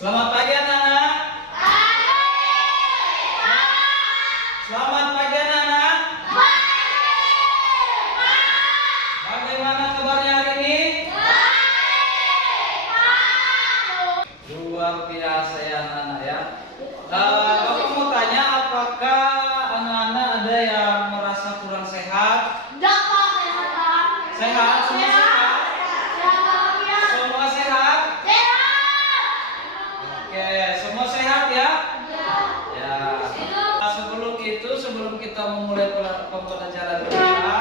Selamat pagi anak-anak. Selamat pagi anak-anak. Bagaimana kabarnya hari ini? Luar biasa ya anak-anak ya. Bapak mau tanya, apakah anak-anak ada yang merasa kurang sehat? Enggak, Pak, sehat, Pak. Sehat? Semua sehat? Semua sehat? Oke, semua sehat ya? Ya. Sebelum kita memulai pembelajaran kita,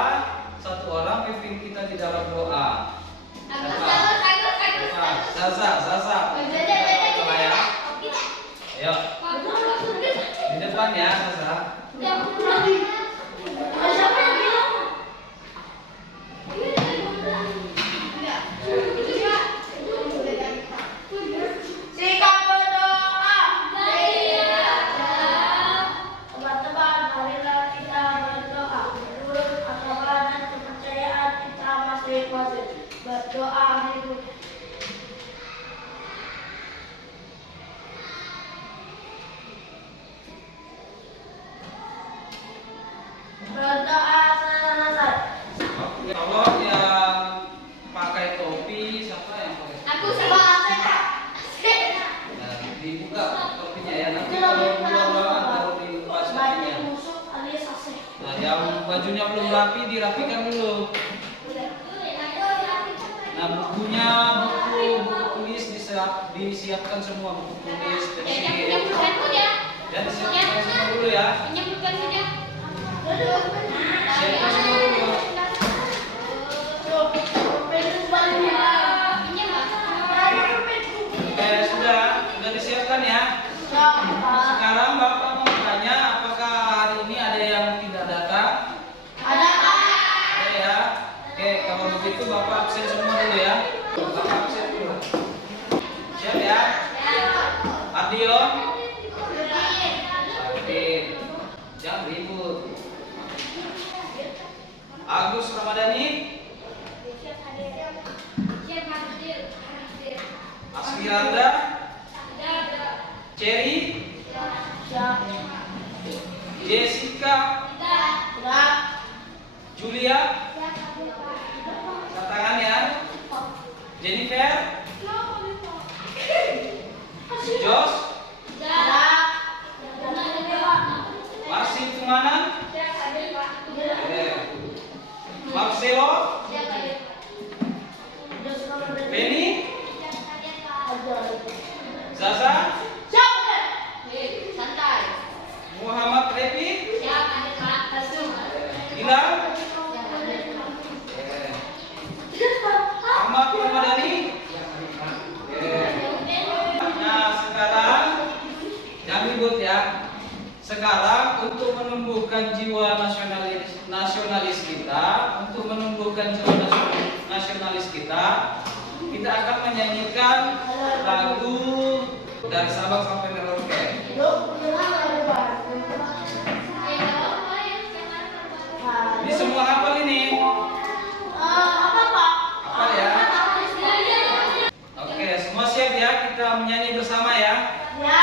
satu orang pimpin kita di dalam doa. Sasa. Ayo. Di depan ya, Sasa. Sikap berdoa. Teman-teman, marilah kita berdoa. Menurut agama dan kepercayaan kita masing-masing. Berdoa hidup. Berdoa selesai. Kalau yang pakai topi, siapa yang pakai? Aku sama Asep. Nah, dibuka topinya ya. Nanti kalau bulan taruh di lepas topinya. Musuh alias Asep. Nah, yang bajunya belum rapi dirapikan dulu. Nah, buku tulis disiapkan semua, buku tulis, pensil. Dan disiapkan semua dulu ya. Siapkan semua dulu. Oke, sudah disiapkan ya. Sekarang Bapak mau tanya, apakah hari ini ada yang tidak datang? Ada Pak. Ada ya. Oke, kalau begitu Bapak absen semua dulu ya. Bapak absen dulu. Siap ya? Adio? Sabit. Jangan ribut. Agus Ramadhani? Asmiranda? Cherry? Jessica? Julia? Tangan ya. Jennifer? Jos? Marsin Tumanan? Marcelo? Benny? Zaza? Muhammad Repi? Ilham? Ahmad Ramadhani? Nah, sekarang jangan ribut ya. Sekarang untuk menumbuhkan jiwa nasionalis kita, kita akan menyanyikan lagu dari Sabang sampai Merauke. Ini semua hafal ini. Apa Pak? Hafal ya. Oke, semua siap ya? Kita menyanyi bersama ya. Ya.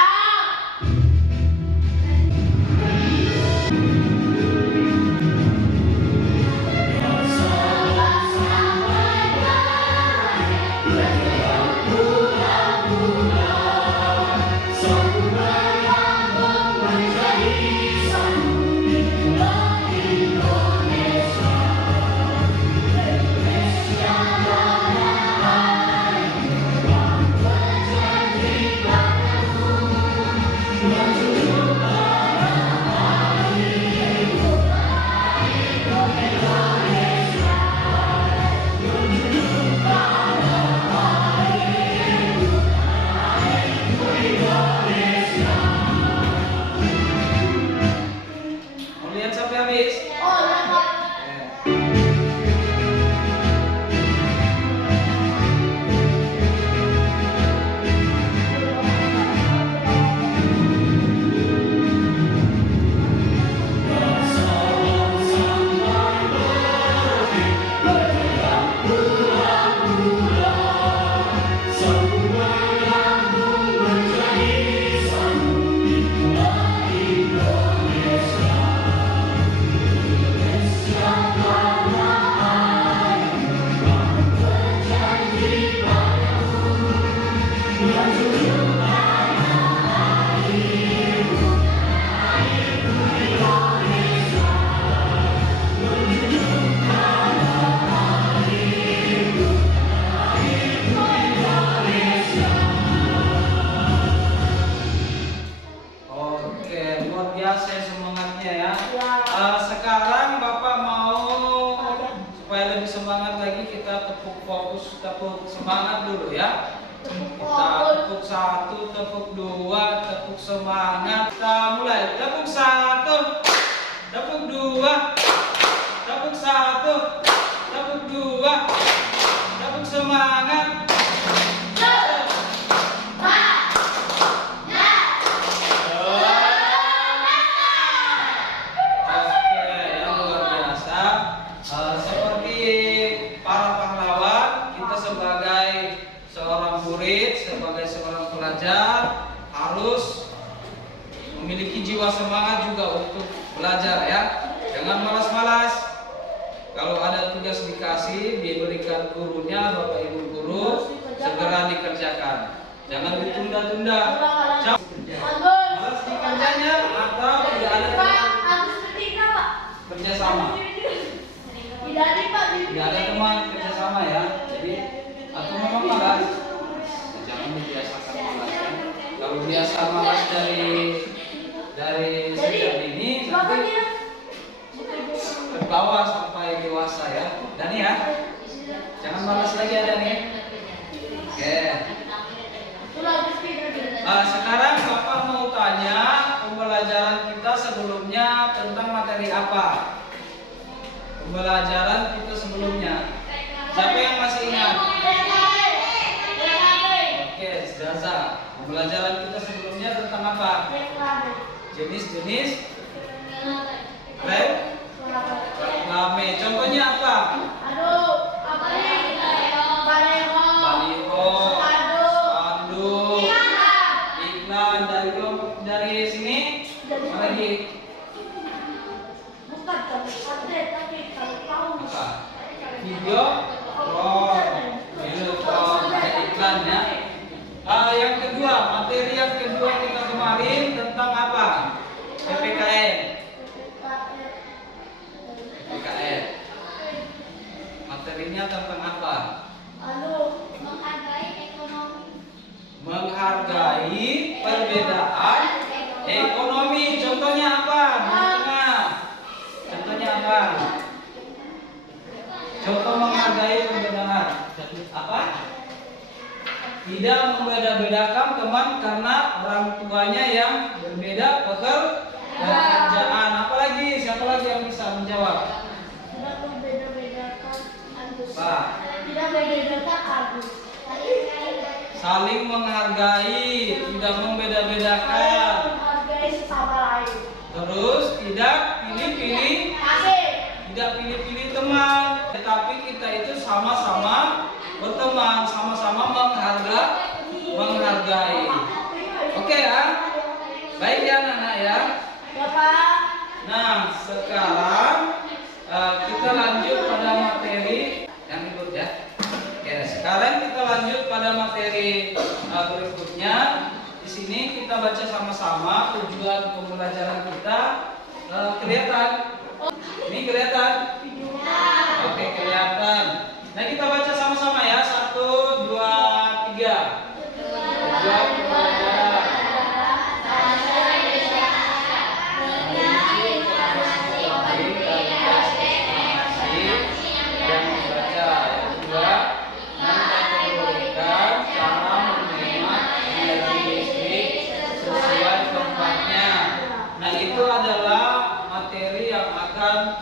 tepuk semangat dulu ya. Kita tepuk 1, tepuk 2, tepuk semangat. Kita mulai. Tepuk 1, tepuk 2, tepuk 1, tepuk 2, tepuk semangat. Seperti para pahlawan, kita sebagai seorang murid, sebagai seorang pelajar harus memiliki jiwa semangat juga untuk belajar ya. Jangan malas-malas. Kalau ada tugas dikasih, diberikan gurunya, Bapak Ibu guru, segera dikerjakan. Jangan ditunda-tunda. Malas dikerjanya atau tidak ada kerjasama. Tidak ada teman kerjasama ya. Jadi atau memang malas, jangan dibiasakan malas. Kalau biasa malas dari sejak ini nanti terbawa sampai dewasa ya. Dani ya, jangan malas lagi ya Dani. Oke. Sekarang Bapak mau tanya pembelajaran kita sebelumnya tentang materi apa? Pembelajaran kita sebelumnya. Siapa yang masih ingat? Oke, Zaza. Pembelajaran kita sebelumnya tentang apa? Jenis-jenis reklame. Contohnya apa? Baliho, spanduk, iklan. Dari sini apa lagi? Apa? Video iklan ya. Yang kedua, materi yang kedua kita kemarin tentang apa? PPKN. PPKN. Materinya tentang apa? Menghargai perbedaan ekonomi. Contohnya apa? Contohnya apa? Contoh menghargai perbedaan apa? Tidak membeda-bedakan teman karena orang tuanya yang berbeda pekerjaan. Apalagi siapa lagi yang bisa menjawab? Tidak membeda-bedakan Pak. Tidak membeda-bedakan Agus. Saling menghargai, tidak membeda-bedakan. Menghargai sesama lain. Terus tidak pilih-pilih. Tidak pilih-pilih teman, tetapi kita itu sama-sama berteman, sama-sama menghargai. Oke ya? Baik ya Nana ya? Ya Pak. Nah, sekarang kita lanjut pada materi yang ikut ya. Oke, sekarang kita lanjut pada materi berikutnya. Di sini kita baca sama-sama tujuan pembelajaran kita. Kelihatan? Ini kelihatan? Oke, kelihatan. Nah, kita baca sama-sama ya. 1, 2, 3. Tujuan pembelajaran.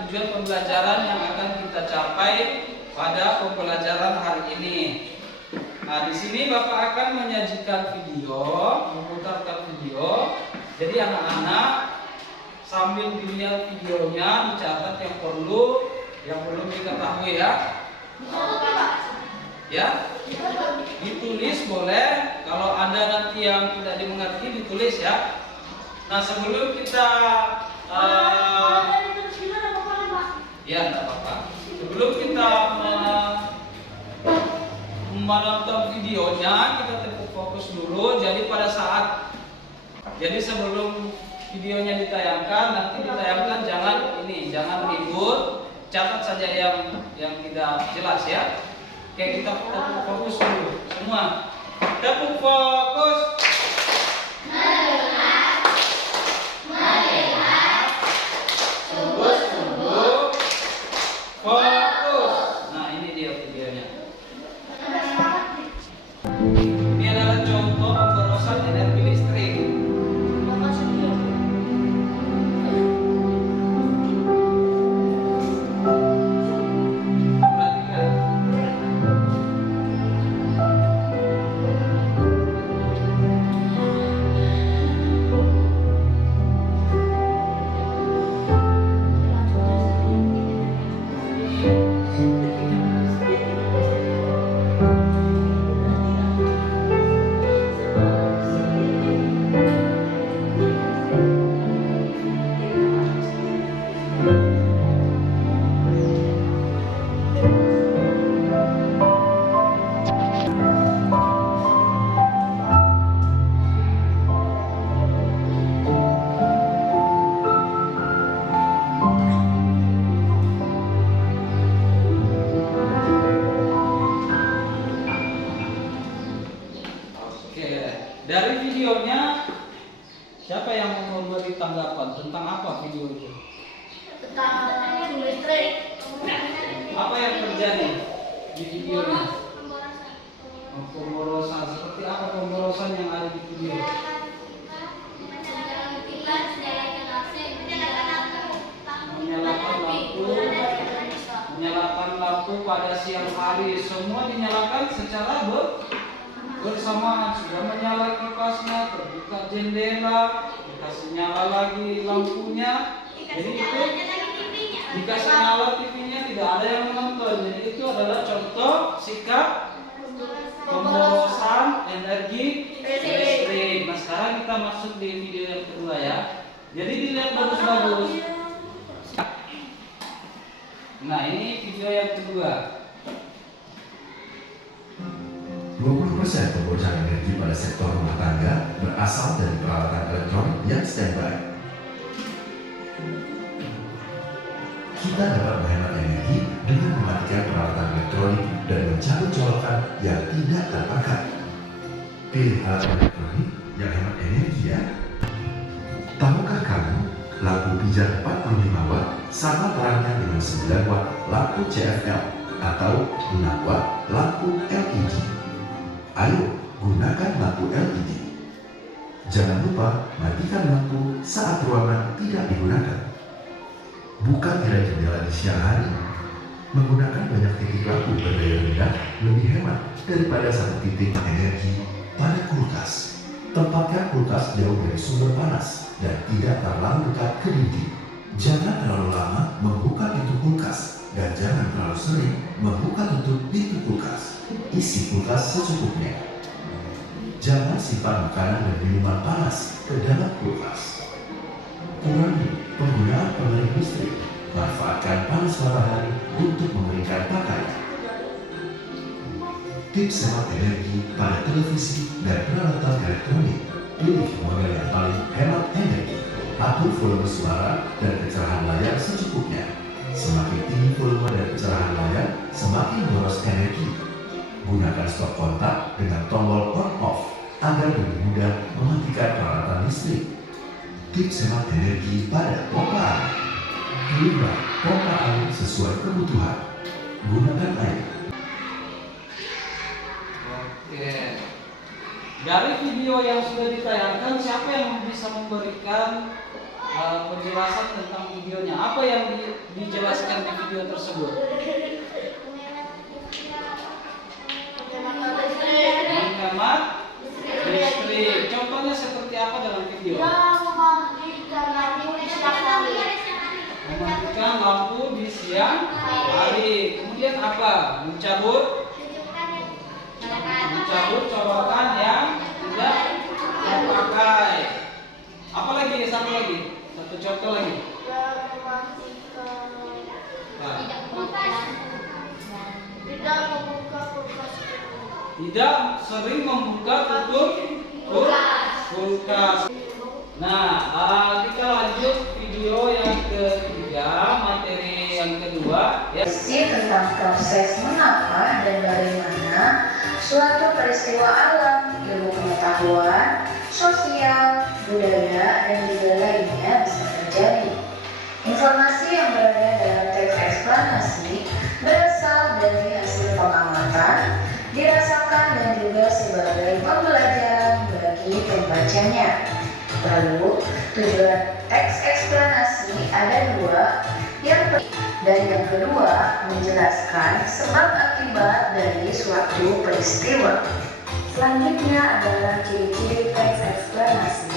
Tujuan pembelajaran yang akan kita capai pada pembelajaran hari ini. Nah, di sini Bapak akan menyajikan video, memutarkan video. Jadi anak-anak sambil dilihat videonya dicatat yang perlu, yang belum diketahui ya. Ya, ditulis boleh. Kalau ada nanti yang tidak dimengerti ditulis ya. Nah, sebelum kita ya, tidak apa-apa. Sebelum kita menonton videonya, kita tepuk fokus dulu. Jadi sebelum videonya ditayangkan, nanti ditayangkan jangan ribut, catat saja yang tidak jelas ya. Oke, kita tepuk fokus dulu semua. Tepuk fokus. Fokus. Nah, ini dia videonya. Oke, dari videonya siapa yang mau memberi tanggapan tentang apa video itu? Tentang listrik. Apa yang terjadi di videonya? Pemborosan. Seperti apa pemborosan yang ada di video? Menyalakan lampu pada siang hari, semua dinyalakan secara bersamaan. Sudah menyala kipasnya, terbuka jendela, dikasih nyala lagi lampunya. Jadi itu dikasih nyala TV-nya, tidak ada yang menonton. Jadi itu adalah contoh sikap pemborosan energi listrik. Nah sekarang kita masuk di video yang kedua ya. Jadi dilihat bagus-bagus. Nah ini video yang kedua. 20% pemborosan energi pada sektor rumah tangga berasal dari peralatan elektronik yang standby. Kita dapat menghemat energi dengan mematikan peralatan elektronik dan mencabut colokan yang tidak terpakai. Pilih alat elektronik yang hemat energi ya. Tahukah kamu, lampu pijar 45 watt sama terangnya dengan 9 watt lampu CFL atau 6 watt lampu LED. Ayo, gunakan lampu LED. Jangan lupa matikan lampu saat ruangan tidak digunakan. Buka tirai jendela di siang hari. Menggunakan banyak titik lampu berdaya rendah lebih hemat daripada satu titik energi pada kulkas. Tempatkan kulkas jauh dari sumber panas dan tidak terlalu dekat ke dinding. Jangan terlalu lama membuka pintu kulkas dan jangan terlalu sering membuka tutup pintu kulkas. Isi kulkas secukupnya. Jangan simpan makanan dan minuman panas ke dalam kulkas. Kurangi penggunaan pengering listrik. Manfaatkan panas matahari untuk mengeringkan pakaian. Tips hemat energi pada televisi dan peralatan elektronik. Pilih model yang paling hemat energi. Atur volume suara dan kecerahan layar secukupnya. Semakin tinggi volume dan kecerahan layar, semakin boros energi. Gunakan stop kontak dengan tombol on/off agar lebih mudah mematikan peralatan listrik. Tips hemat energi pada pompa air. Pilihlah pompa air sesuai kebutuhan. Gunakan air. Oke. Dari video yang sudah ditayangkan, siapa yang bisa memberikan penjelasan tentang videonya? Apa yang dijelaskan di video tersebut? Menghemat listrik. Contohnya seperti apa dalam video? Mematikan lampu di siang hari. Kemudian apa? Mencabut colokan yang tidak terpakai. Apa lagi? Satu lagi. Satu contoh lagi. Nah. Tidak sering membuka tutup kulkas. Nah, kita lanjut video yang ketiga, materi yang kedua ya. Tentang proses mengapa dan bagaimana suatu peristiwa alam, ilmu pengetahuan, sosial, budaya, dan juga lainnya bisa terjadi. Informasi yang berada dalam teks eksplanasi berasal dari hasil pengamatan, dirasakan dan juga sebagai pembelajaran bagi pembacanya. Lalu, tujuan teks eksplanasi ada dua, dan yang kedua menjelaskan sebab akibat dari suatu peristiwa. Selanjutnya adalah ciri-ciri teks eksplanasi.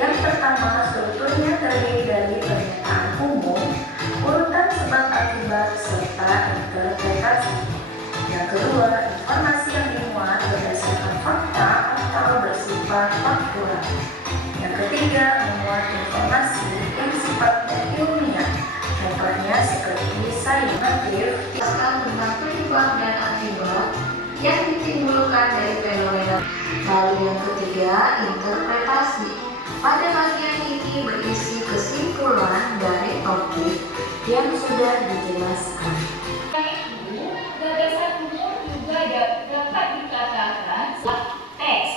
Yang pertama, strukturnya terdiri dari pernyataan umum, urutan sebab akibat, serta interpretasi. Yang kedua, informasi yang dimuat berdasarkan fakta atau bersifat faktual. Yang ketiga, memuat informasi yang sifatnya ilmiah. Contohnya seperti saintif tentang penyebab dan akibat yang ditimbulkan dari fenomena. Lalu yang ketiga, interpretasi. Pada bagian ini berisi kesimpulan dari topik yang sudah dijelaskan. Gagasan umum juga dapat dikatakan teks.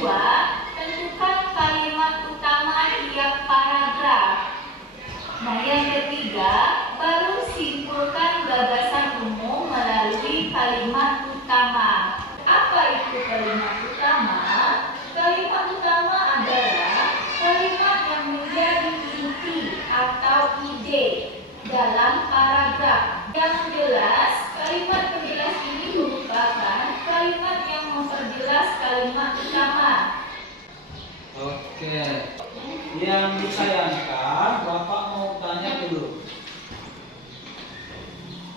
kedua, tentukan kalimat utama tiap paragraf. Nah, yang ketiga, baru simpulkan gagasan umum melalui kalimat utama. Apa itu kalimat utama? Kalimat utama adalah kalimat yang menjadi inti atau ide dalam paragraf. Yang jelas, kalimat penjelas ini merupakan kalimat yang memperjelas kalimat utama. Oke. Yang disayangkan, Bapak mau tanya dulu.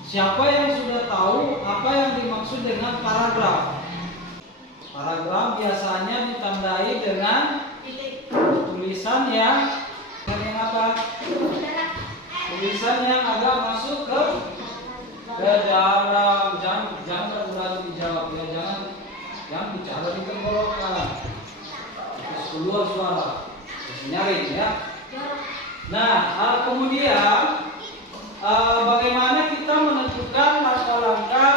Siapa yang sudah tahu apa yang dimaksud dengan paragraf? Paragraf biasanya ditandai dengan tulisan yang apa? Tulisan yang agak masuk ke dalam. Jangan ragu-ragu dijawab ya. Jangan bicara di tenggorokan. Terus keluar suara. Terus nyaring ya. Nah, kemudian bagaimana kita menentukan langkah-langkah,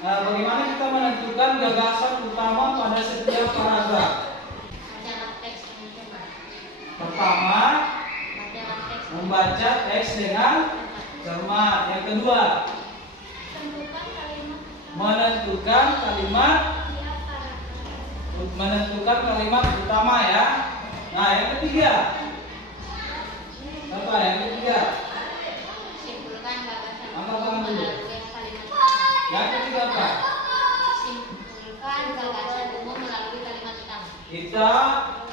bagaimana kita menentukan gagasan utama pada setiap paragraf. Pertama, membaca teks dengan cermat. Yang kedua, menentukan kalimat utama ya. Nah, yang ketiga, apa yang ketiga? Angkat tangan dulu. Yang ketiga apa? Simpulkan gagasan umum melalui kalimat utama. Kita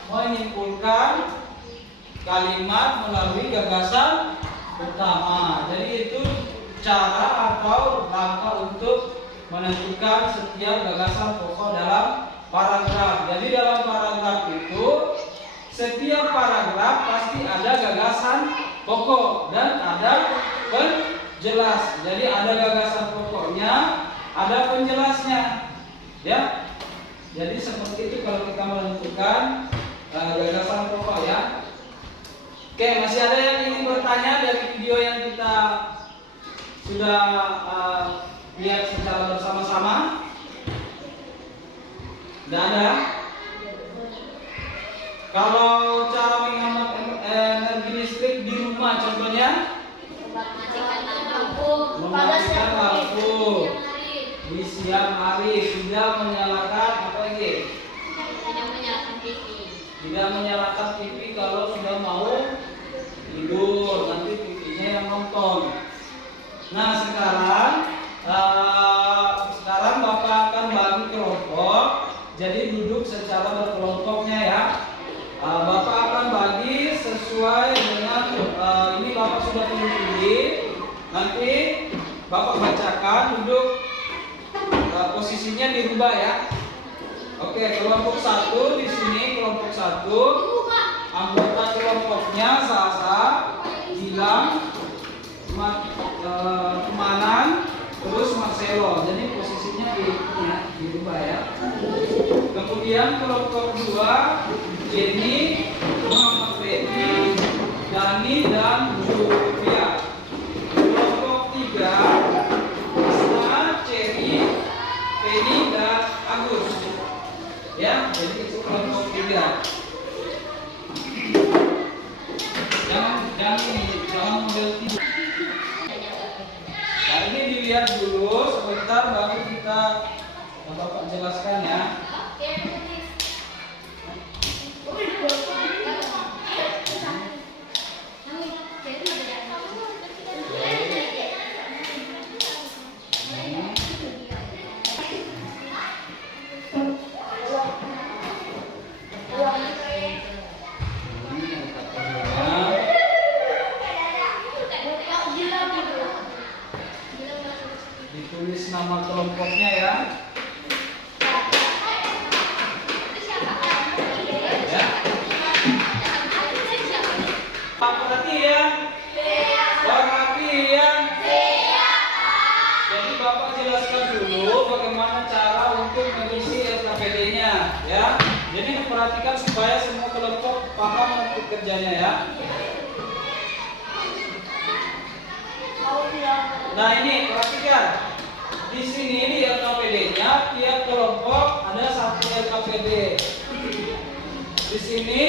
menyimpulkan kalimat melalui gagasan utama. Jadi itu cara atau langkah untuk menentukan setiap gagasan pokok dalam paragraf. Jadi dalam paragraf itu setiap paragraf pasti ada gagasan pokok dan ada penjelas. Jadi ada gagasan pokoknya, ada penjelasnya. Ya. Jadi seperti itu kalau kita menentukan gagasan pokok ya. Oke, masih ada yang ingin bertanya dari video yang kita sudah lihat secara bersama-sama? Tidak ada? Kalau cara menghemat energi listrik di rumah contohnya? Mematikan lampu di siang hari, tidak menyalakan apa lagi? Tidak menyalakan TV kalau sudah mau tidur, nanti TV-nya yang nonton. Nah, sekarang Bapak akan bagi kelompok. Jadi duduk secara berkelompoknya ya. Bapak akan bagi sesuai dengan ini Bapak sudah pilih. Nanti Bapak bacakan, duduk posisinya dirubah ya. Oke, kelompok 1 di sini, kelompok 1. Anggota kelompoknya Sasa, Gilang, Kemanan, terus Marcelo. Jadi posisinya dirubah ya. Kemudian kelompok 2, Jenny, Muhammad Fethi, Dani dan Julia. Kelompok 3, Isna, Cherry, Penny dan Agus. Ya, jadi itu kelompok 3. Jangan model tidur. Nah, ini dilihat dulu sebentar baru kita Bapak jelaskan ya. Ditulis nama kelompoknya ya. Perhatian. Jadi Bapak jelaskan dulu bagaimana cara untuk mengisi SKPD-nya ya. Jadi diperhatikan supaya semua kelompok paham untuk kerjanya ya. Nah ini perhatikan. di sini di LKPD-nya tiap kelompok ada satu LKPD. Di sini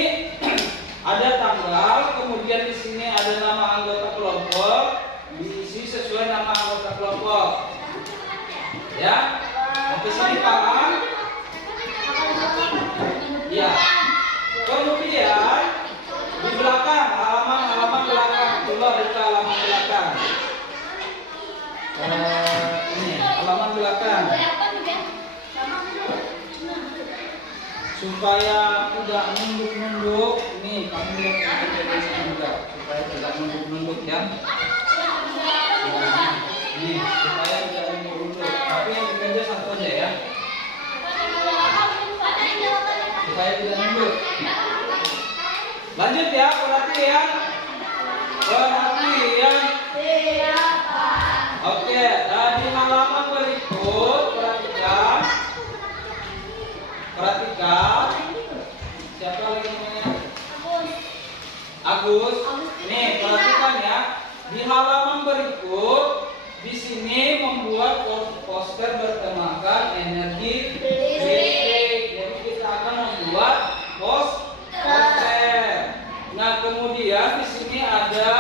ada tanggal, kemudian di sini ada nama anggota kelompok, diisi sesuai nama anggota kelompok. Ya, sampai sini paham? Ya. Kemudian di belakang halaman belakang, coba buka halaman belakang. Ini halaman belakang. Supaya tidak nunduk-nunduk, ini kamu lihat juga supaya tidak nunduk-nunduk ya. Ini supaya tidak nunduk-nunduk. Tapi yang di meja satu aja ya. Supaya tidak nunduk. Lanjut ya, perhatian. Perhatian. Oke, di halaman berikut perhatikan. Perhatikan. Siapa lagi namanya? Agus. Nih, perhatikan ya. Di halaman berikut di sini membuat poster bertemakan energi listrik. Jadi kita akan membuat poster. Nah, kemudian di sini ada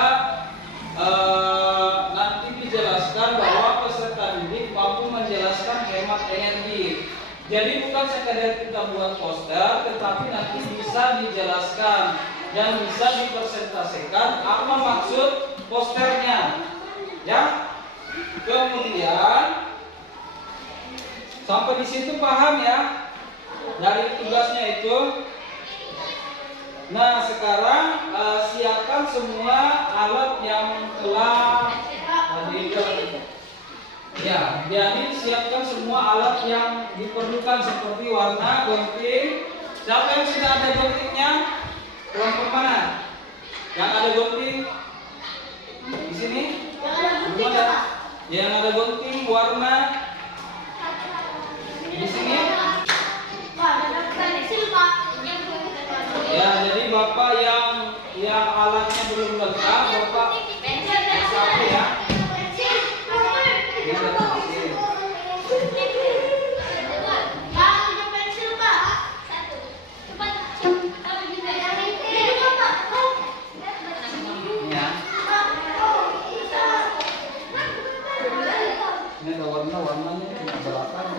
nanti dijelaskan bahwa peserta didik mampu menjelaskan hemat energi. Jadi bukan sekadar kita buat poster, tetapi nanti bisa dijelaskan dan bisa dipresentasikan apa maksud posternya. Ya. Kemudian sampai di situ paham ya dari tugasnya itu. Nah, sekarang siapkan semua alat yang telah ya, jadi siapkan semua alat yang diperlukan seperti warna, gunting. Siapa yang sudah ada guntingnya? Kelompok mana? Yang ada gunting? Di sini? Belum ada. Yang ada gunting warna? Di sini? Ya, jadi Bapak yang alatnya belum lengkap, Bapak sapu ya. Ini ada pensil. Ya. Ini ada warnanya di belakang.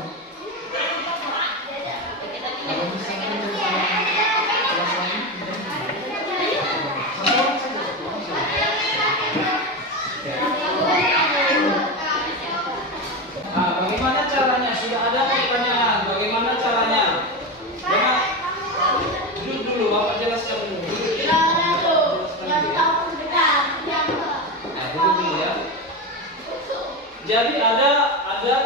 Kalau bagaimana caranya? Sudah ada pertanyaan. Bagaimana caranya? Duduk dulu, Bapak jelaskan dulu. Duduk dulu ya. Jadi ada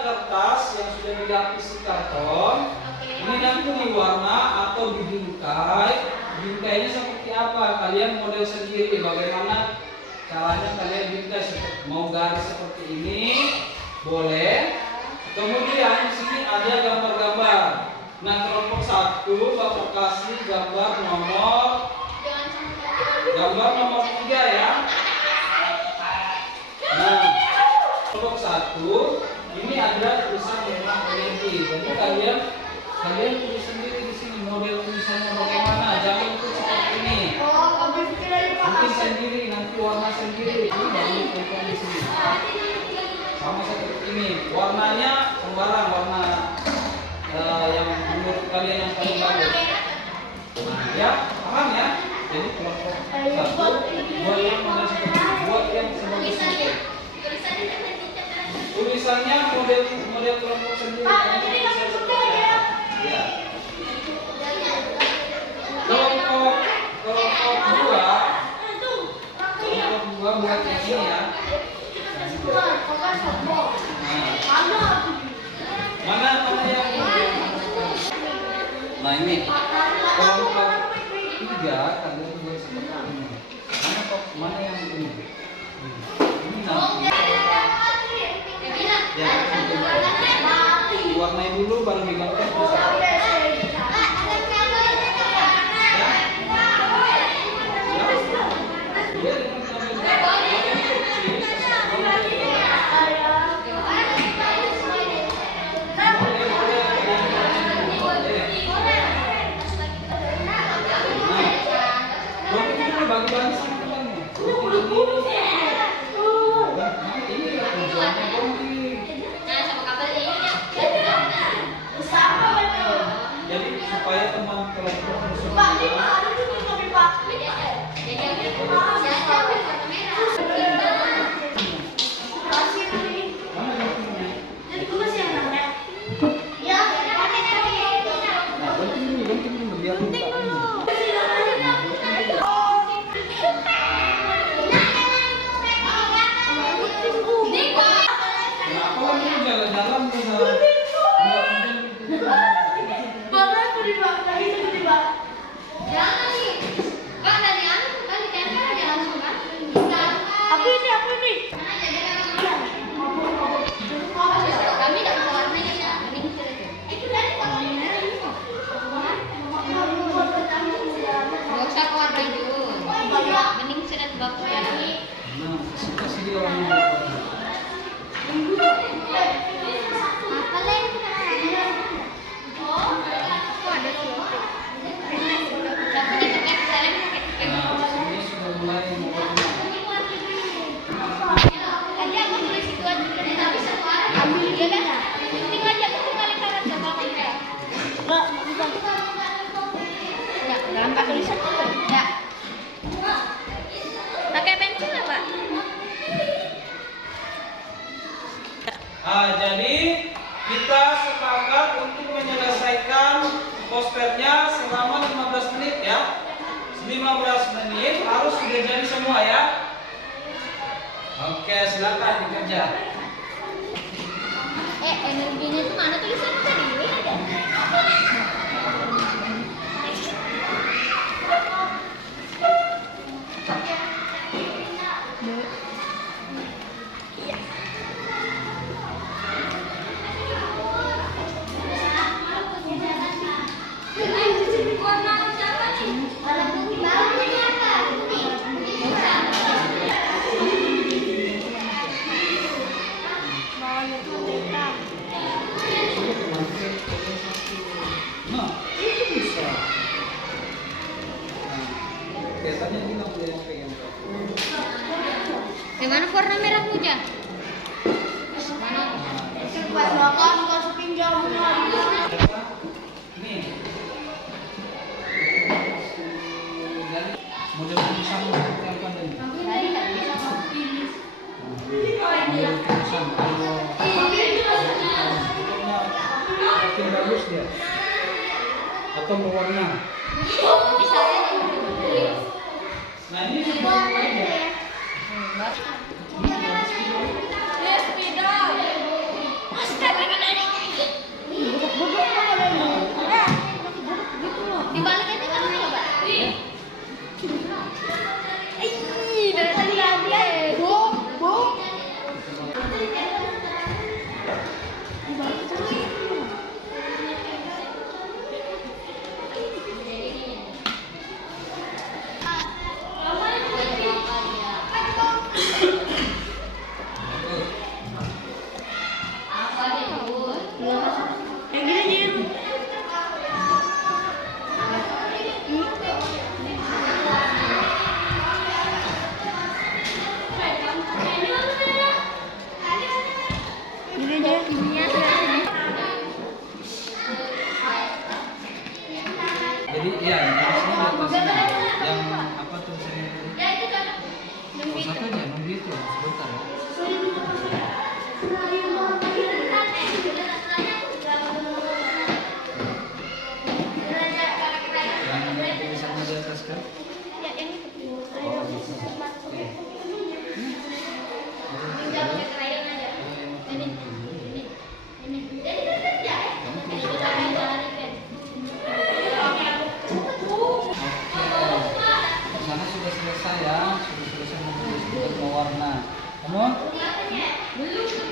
kertas yang sudah dilapisi karton. Ini nanti diwarna atau dibingkai. Bingkainya seperti apa? Kalian model sendiri. Bagaimana caranya kalian bingkai? Mau garis seperti ini, boleh. Kemudian di sini ada gambar-gambar. Nah, kelompok 1 Bapak kasih gambar nomor 3 ya. Nah, kelompok 1 ini ada tulisan hemat energi. Jadi kalian tulis sendiri di sini model tulisannya bagaimana. Jangan tulis seperti ini. Bikin sendiri, nanti warna sendiri. Ini jangan tuliskan di sini. Sama seperti ini. Warnanya sembarang warna yang menurut kalian yang paling bagus. Nah, ya, paham ya? Jadi kelompok 1 buat yang model seperti ini, buat yang sebagus ini. Tulisannya model kelompok sendiri. Ya. Kelompok 2 buat yang ini ya. Mana yang ini? Nah, ini kelompok 3 kalian buat seperti ini. Mana yang ini? Ini nanti. Ya, warnai dulu baru digambar bisa. Angkat tulisan ya. Pakai pensil ya, Pak? Jadi kita sepakat untuk menyelesaikan posternya selama 15 menit ya. 15 menit harus sudah jadi semua ya. Oke, silakan dikerja. Energinya itu mana tulisannya tadi? Ini ada. Nah, itu bisa. Biasanya ini nggak boleh pegang. Gimana warna merah muda? Pas makan masukin jamurnya. Nih. Model tulisan seperti apa nih? Tadi nggak bisa kopi. Model tulisan kalau makin bagus dia. Atau mewarna. Misalnya Nah ini seperti aja. dibalik aja kan coba. Dari tadi lagi. Bu. Yang gini Jin. Gini aja. Jadi iya, tulisnya di atasnya. Yang apa tulisannya tadi? Oh, satu aja, nunggu itu sebentar ya. Yang tulisannya di atas kan? Oh, gitu. Oke. Di sana sudah selesai ya, sudah selesai menulis sudah mewarna. Kamu?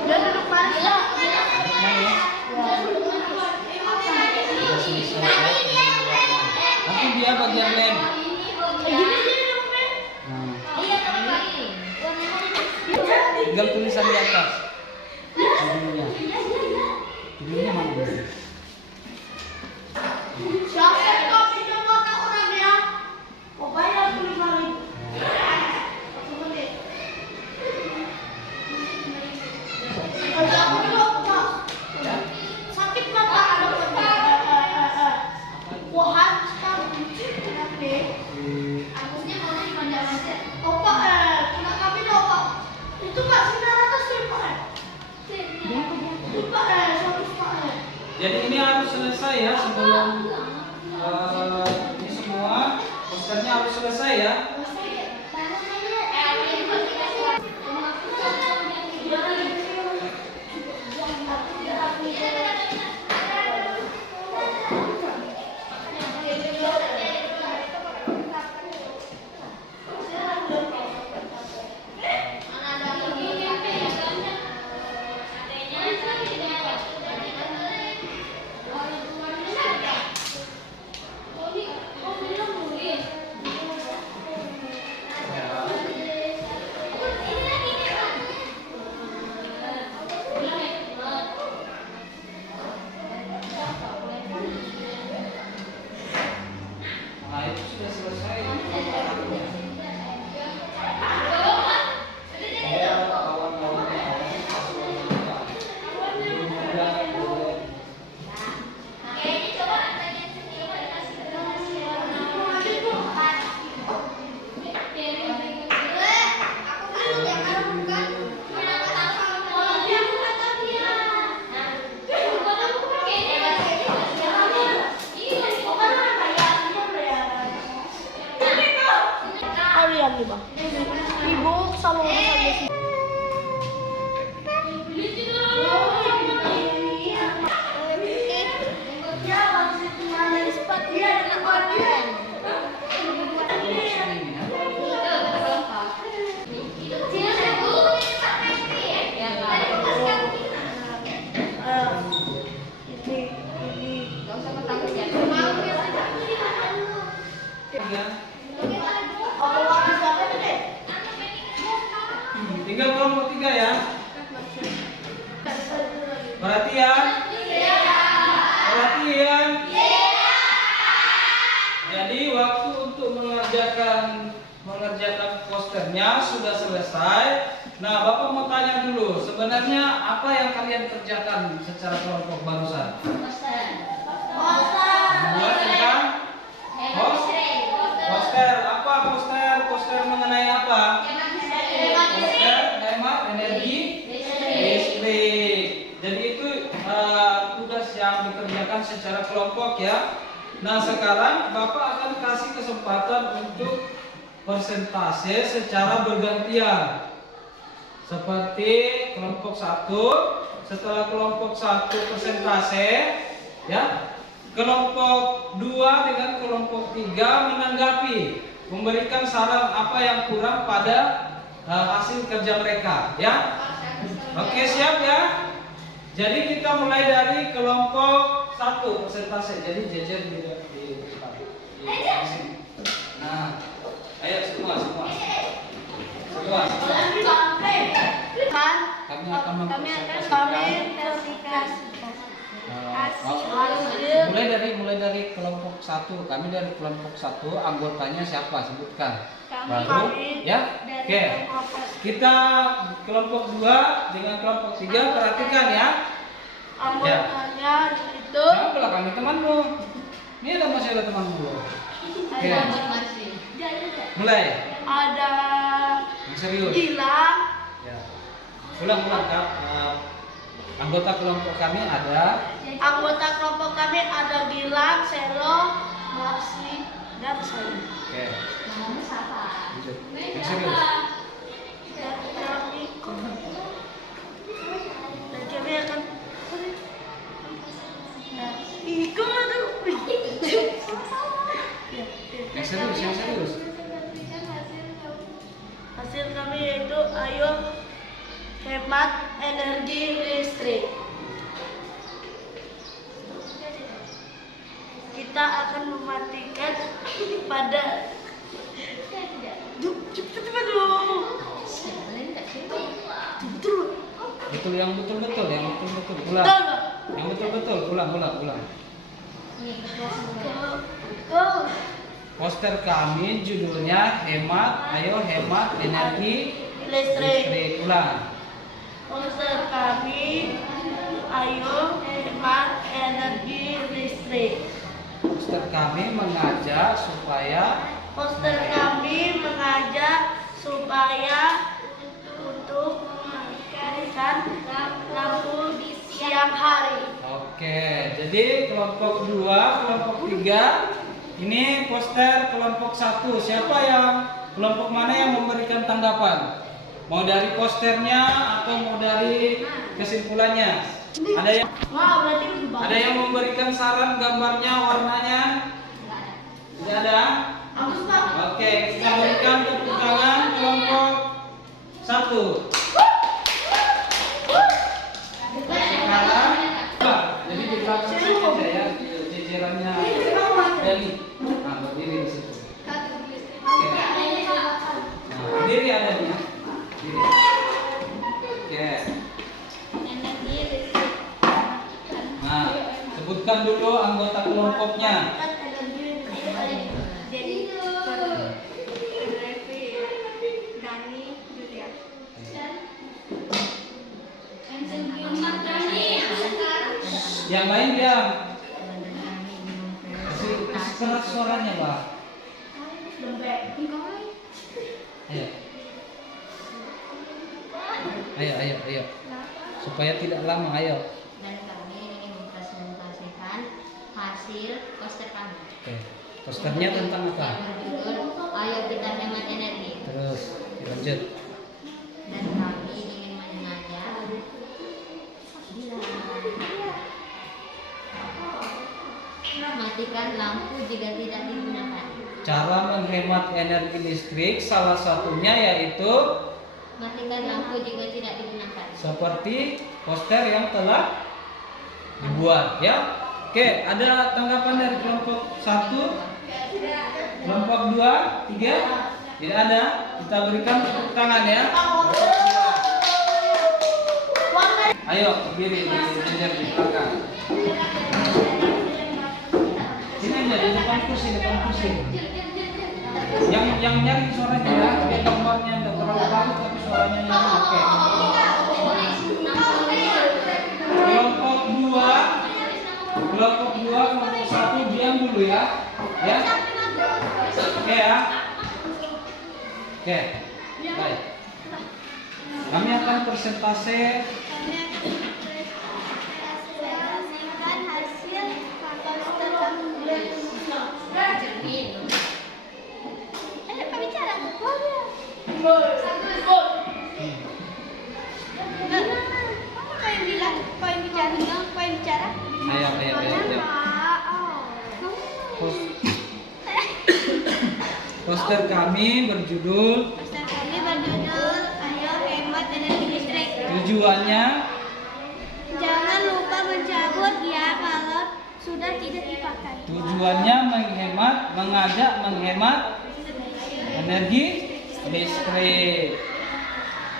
Udah duduk mana? Main ya? Sudah selesai ya. Nanti dia bagian lem. Nah, tinggal tulisan di atas. Judulnya. Judulnya mana? Siapa yang kau pinjam mata orangnya? Kau bayar 5.000. Kerja aku dulu, Pak. Sakit mata ada Wah, sekarang kenapa? Agusnya mau dimanja-manja. Opa, kena kami dong, Pak. Itu Pak 900 nih, Pak. Itu Pak, 100 Pak. Jadi ini harus selesai ya sebelum ini semua posternya harus selesai ya. Nah itu sudah selesai. Ya, kawan-kawannya. ayam nih bang. Ibu sama bapak. Tinggal kelompok 3 ya. Perhatian. Perhatian. Jadi waktu untuk mengerjakan posternya sudah selesai. Nah, Bapak mau tanya dulu, sebenarnya apa yang kalian kerjakan secara kelompok barusan? Buat tentang poster. Apa poster? Poster mengenai apa? Poster hemat energi listrik. Jadi itu tugas yang dikerjakan secara kelompok ya. Nah, sekarang Bapak akan kasih kesempatan untuk persentase secara bergantian. Seperti kelompok 1, setelah kelompok 1 persentase ya, kelompok 2 dengan kelompok 3 menanggapi, memberikan saran apa yang kurang pada hasil kerja mereka ya. Oke, siap ya. Jadi kita mulai dari kelompok 1 persentase. Jadi jejer di sini. Nah, ayo semua. Kami akan mempresentasikan. Mulai dari kelompok 1. Kami dari kelompok 1, anggotanya siapa? Sebutkan. Baru ya. Oke. Kita kelompok 2 dengan kelompok 3 perhatikan ya. Anggotanya itu Ya, belakang temanmu. Ini masih ada temanmu. Oke. Mulai. ada Yang serius. Gilang, Ya. Ulang Kak. Anggota kelompok kami ada. anggota kelompok kami ada Gilang, Selo, Marsi, dan saya. Oke. Lanjut. Yang serius. Dan kami akan ikut Yang serius. Hasil kami yaitu ayo hemat energi listrik. Kita akan mematikan pada cepat dulu. Betul yang betul-betul. Ulang. Betul, Pak. Yang betul-betul. Ulang. Poster kami judulnya ayo hemat energi listrik. Ulang. Poster kami ayo hemat energi listrik. Poster kami mengajak supaya untuk mematikan lampu di siang hari. Oke, jadi kelompok 2, kelompok 3 ini poster kelompok 1. Siapa yang kelompok mana yang memberikan tanggapan? Mau dari posternya atau mau dari kesimpulannya? Ada yang memberikan saran gambarnya, warnanya? Tidak ada? Oke, kita berikan tepuk tangan kelompok 1. Sekarang jadi di belakang saja ya, jejerannya dari berdiri di situ. Oke. Nah, berdiri adanya. Berdiri. Oke. Nah, sebutkan dulu anggota kelompoknya. Yang lain diam. Keras suaranya, Pak. Ayo. Supaya tidak lama, ayo. Dan kami ingin mempresentasikan hasil poster kami. Oke. Posternya tentang apa? Yang berjudul Ayo Kita Hemat Energi. lanjut. Dan kami ingin mengajak matikan lampu jika tidak digunakan. Cara menghemat energi listrik salah satunya yaitu Matikan lampu jika tidak digunakan. seperti poster yang telah dibuat ya. Oke, ada tanggapan dari kelompok 1, kelompok 2, 3? Tidak ada. Kita berikan tepuk tangan ya. Ayo berdiri di jejer di belakang. Sini aja di depan kursi. Yang nyari suaranya ya, biar nomornya tidak terlalu bagus tapi suaranya nyari. Oke. Kelompok 2, kelompok 1 diam dulu ya. Ya. Oke ya. Oke. Baik. Kami akan persentase hasil poster Cermin. Pak bicara. Poin bicara. Ayo. Poster kami berjudul Poster kami berjudul Ayo Hemat Energi Listrik. tujuannya Jangan lupa mencabut ya kalau sudah tidak dipakai. mengajak menghemat energi listrik.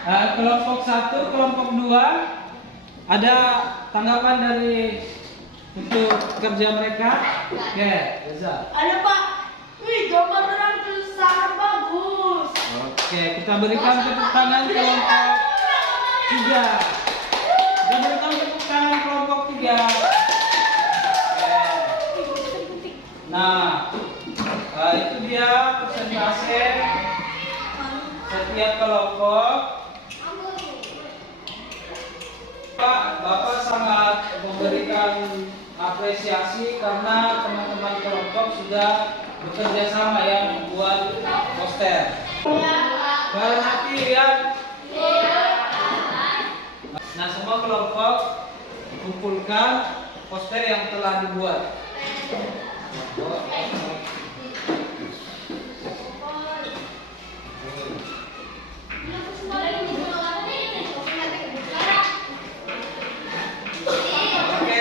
Kelompok 1, kelompok 2 ada tanggapan dari untuk kerja mereka? Oke, Reza. Ada Pak. Wih, gambar orang itu sangat bagus. Oke, kita berikan tepuk tangan kelompok 3. Kita berikan tepuk tangan kelompok 3. Nah, itu dia persentase setiap kelompok. Bapak sangat memberikan apresiasi karena teman-teman kelompok sudah bekerja sama ya membuat poster. Perhatian. Nah, semua kelompok kumpulkan poster yang telah dibuat. Oke,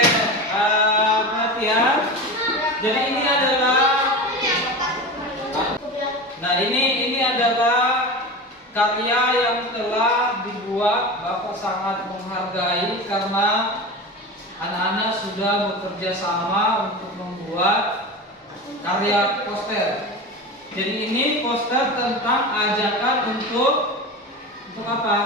perhatian. Jadi ini adalah, nah ini adalah karya yang telah dibuat. Bapak sangat menghargai karena anak-anak sudah bekerja sama untuk membuat karya poster. Jadi ini poster tentang ajakan untuk apa?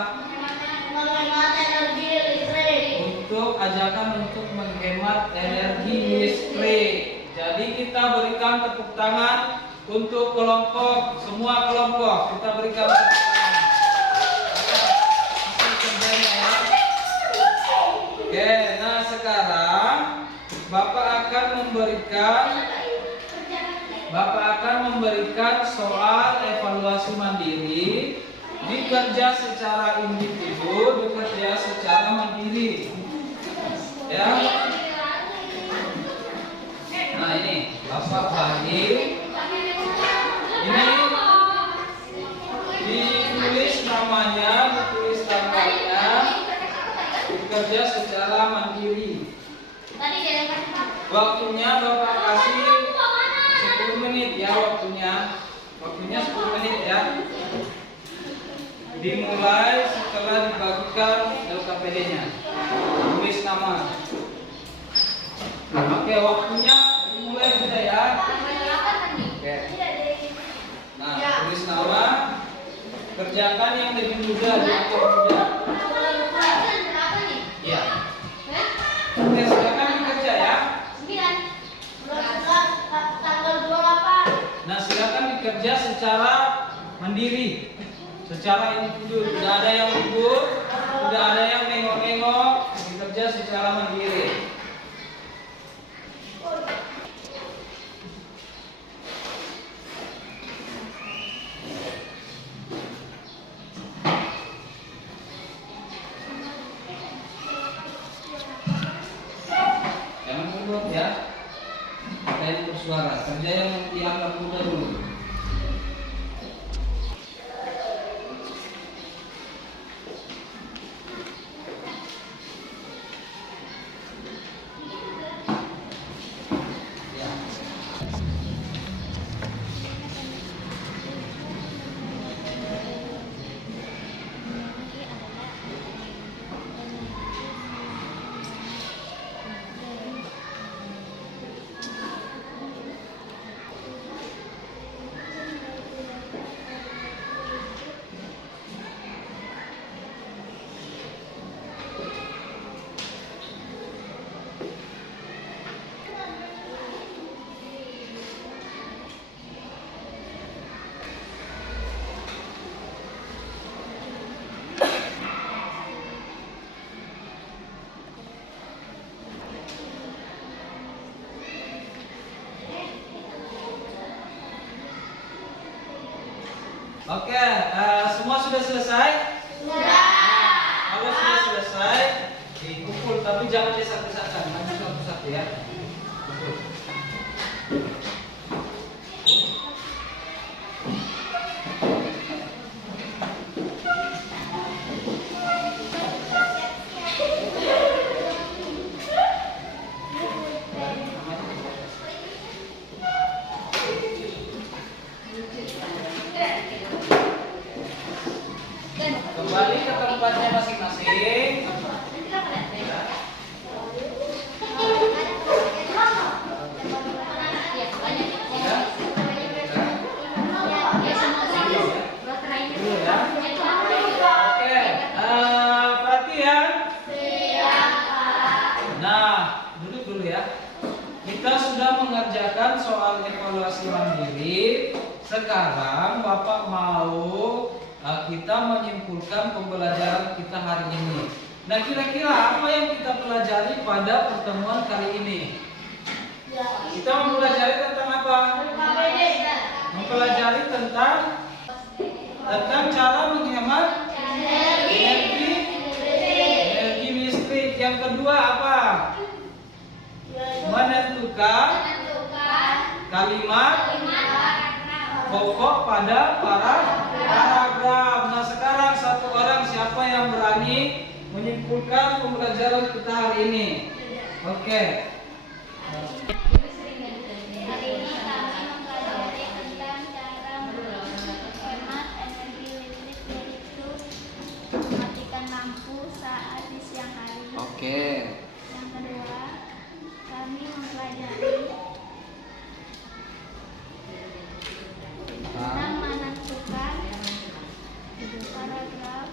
Menghemat energi listrik. Untuk ajakan untuk menghemat energi listrik. Jadi kita berikan tepuk tangan untuk kelompok, semua kelompok kita berikan tepuk tangan. Hasil kerjanya ya. Oke, nah sekarang Bapak akan memberikan soal evaluasi mandiri, bekerja secara individu, bekerja secara mandiri. Ya. Nah ini Bapak Bahir, ini ditulis namanya, ditulis tanggalnya, bekerja secara mandiri. Waktunya Bapak kasih 10 menit ya, waktunya 10 menit ya. Dimulai setelah dibagikan LKPD-nya. Tulis nama. Oke, waktunya dimulai sudah ya. Oke. Nah, tulis nama. Kerjakan yang lebih mudah, diatur mudah. Iya. Oke, silakan bekerja ya. Tanggal 28. Nah, silakan bekerja secara mandiri, secara individu. Tidak ada yang ribut, tidak ada yang nengok-nengok. Bekerja secara mandiri. Kerja yang dianggap mudah dulu. Ya. Oke, semua sudah selesai? Kalau sudah selesai, dikumpul, tapi jangan desak-desakan, nanti satu-satu ya. Kumpul. Kembali ke tempatnya masing-masing. Oke, perhatian. Nah, duduk dulu ya. Kita sudah mengerjakan soal evaluasi mandiri. Sekarang Bapak mau kita menyimpulkan pembelajaran kita hari ini. Nah, kira-kira apa yang kita pelajari pada pertemuan kali ini? Kita mempelajari tentang apa? Mempelajari tentang cara menghemat energi listrik. Yang kedua apa? Menentukan kalimat pokok pada paragraf. Nah, sekarang satu orang siapa yang berani menyimpulkan pembelajaran kita hari ini? Oke. Hari ini kami mempelajari tentang cara menghemat energi listrik, yaitu mematikan lampu saat di siang hari. Oke. Yang kedua, kami mempelajari tentang menentukan paragraf,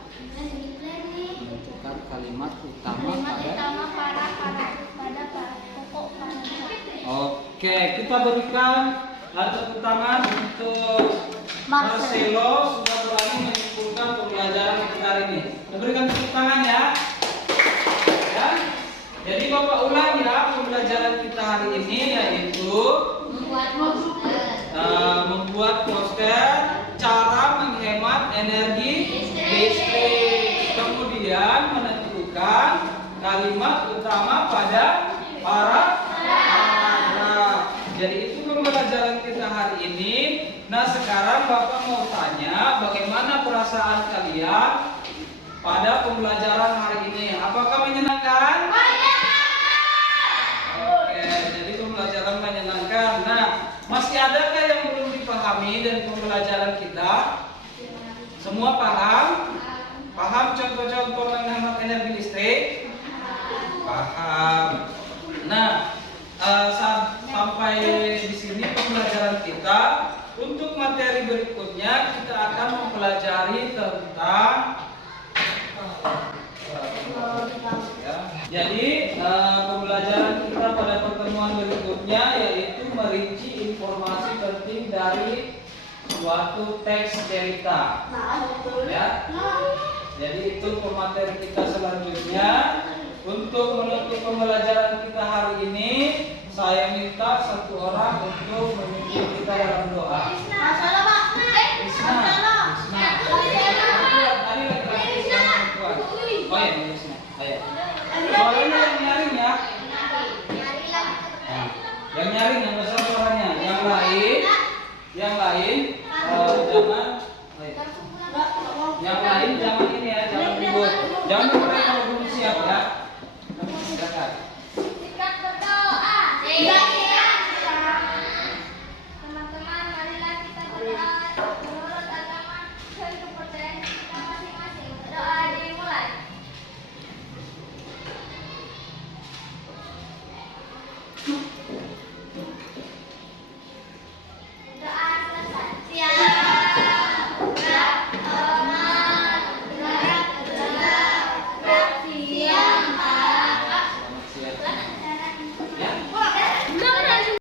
Menentukan kalimat utama pada pokok paragraf. Oke, kita berikan tepuk tangan untuk Marcelo sudah berani menyimpulkan pembelajaran kita hari ini. Berikan tepuk tangan ya. Ya. Jadi Bapak ulang ya pembelajaran kita hari ini, yaitu membuat poster cara menghemat energi listrik. Kemudian menentukan kalimat utama pada paragraf. Jadi itu pembelajaran kita hari ini. Nah, sekarang Bapak mau tanya bagaimana perasaan kalian pada pembelajaran hari ini? Apakah menyenangkan? Oke, jadi pembelajaran menyenangkan. Nah, masih adakah yang belum dipahami dari pembelajaran kita? Semua paham? Paham contoh-contoh menghemat energi listrik? Paham. Nah, sampai di sini pembelajaran kita. Untuk materi berikutnya kita akan mempelajari tentang jadi pembelajaran kita pada pertemuan berikutnya yaitu merinci informasi penting dari suatu teks cerita. Ya. Jadi itu pemateri kita selanjutnya. Untuk menutup pembelajaran kita hari ini, saya minta satu orang untuk memimpin kita dalam doa.